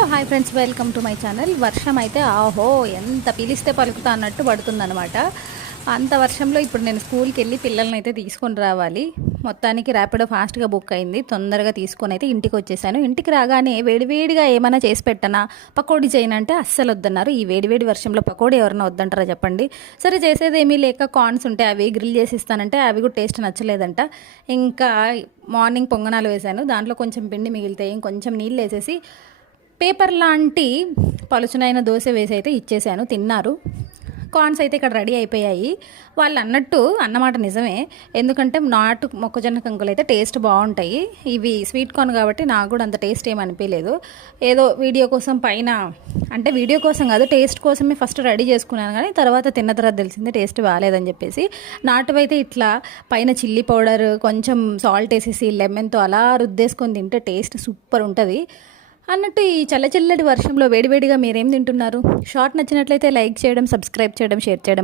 Hello hi friends, welcome to my channel. వర్షం అయితే ఆహో ఎంత పిలిస్తే పలుకుతా అన్నట్టు పడుతుందన్నమాట. అంత వర్షంలో ఇప్పుడు నేను స్కూల్కి వెళ్ళి పిల్లల్ని అయితే తీసుకొని రావాలి. మొత్తానికి ర్యాపిడో ఫాస్ట్గా బుక్ అయింది. తొందరగా తీసుకొని అయితే ఇంటికి వచ్చేసాను. ఇంటికి రాగానే వేడివేడిగా ఏమైనా చేసి పెట్టనా, పకోడీ చేయనంటే అస్సలు వద్దన్నారు. ఈ వేడివేడి వర్షంలో పకోడీ ఎవరైనా వద్దంటారా చెప్పండి. సరే చేసేది ఏమీ లేక కార్న్స్ ఉంటే అవి గ్రిల్ చేసి ఇస్తానంటే అవి కూడా టేస్ట్ నచ్చలేదంట. ఇంకా మార్నింగ్ పొంగనాలు వేశాను. దాంట్లో కొంచెం పిండి మిగిలితే ఇంకొంచెం నీళ్ళు వేసేసి పేపర్ లాంటి పలుచనైన దోశ వేసి అయితే ఇచ్చేసాను. తిన్నారు. కార్న్స్ అయితే ఇక్కడ రెడీ అయిపోయాయి. వాళ్ళు అన్నట్టు అన్నమాట నిజమే. ఎందుకంటే నాటు మొక్కజొన్న కంకులు అయితే టేస్ట్ బాగుంటాయి. ఇవి స్వీట్ కార్న్ కాబట్టి నాకు కూడా అంత టేస్ట్ ఏమి అనిపించలేదు. ఏదో వీడియో కోసం పైన, అంటే వీడియో కోసం కాదు, టేస్ట్ కోసమే ఫస్ట్ రెడీ చేసుకున్నాను. కానీ తర్వాత తిన్న తర్వాత తెలిసింది టేస్ట్ బాగాలేదని చెప్పేసి. నాటువైతే ఇట్లా పైన చిల్లీ పౌడర్, కొంచెం సాల్ట్ వేసేసి లెమన్తో అలా రుద్దేసుకొని తింటే టేస్ట్ సూపర్ ఉంటుంది. అన్నట్టు ఈ చల్లచల్లటి వర్షంలో వేడివేడిగా మీరేం తింటున్నారు? షార్ట్ నచ్చినట్లయితే లైక్ చేయడం, సబ్స్క్రైబ్ చేయడం, షేర్ చేయడం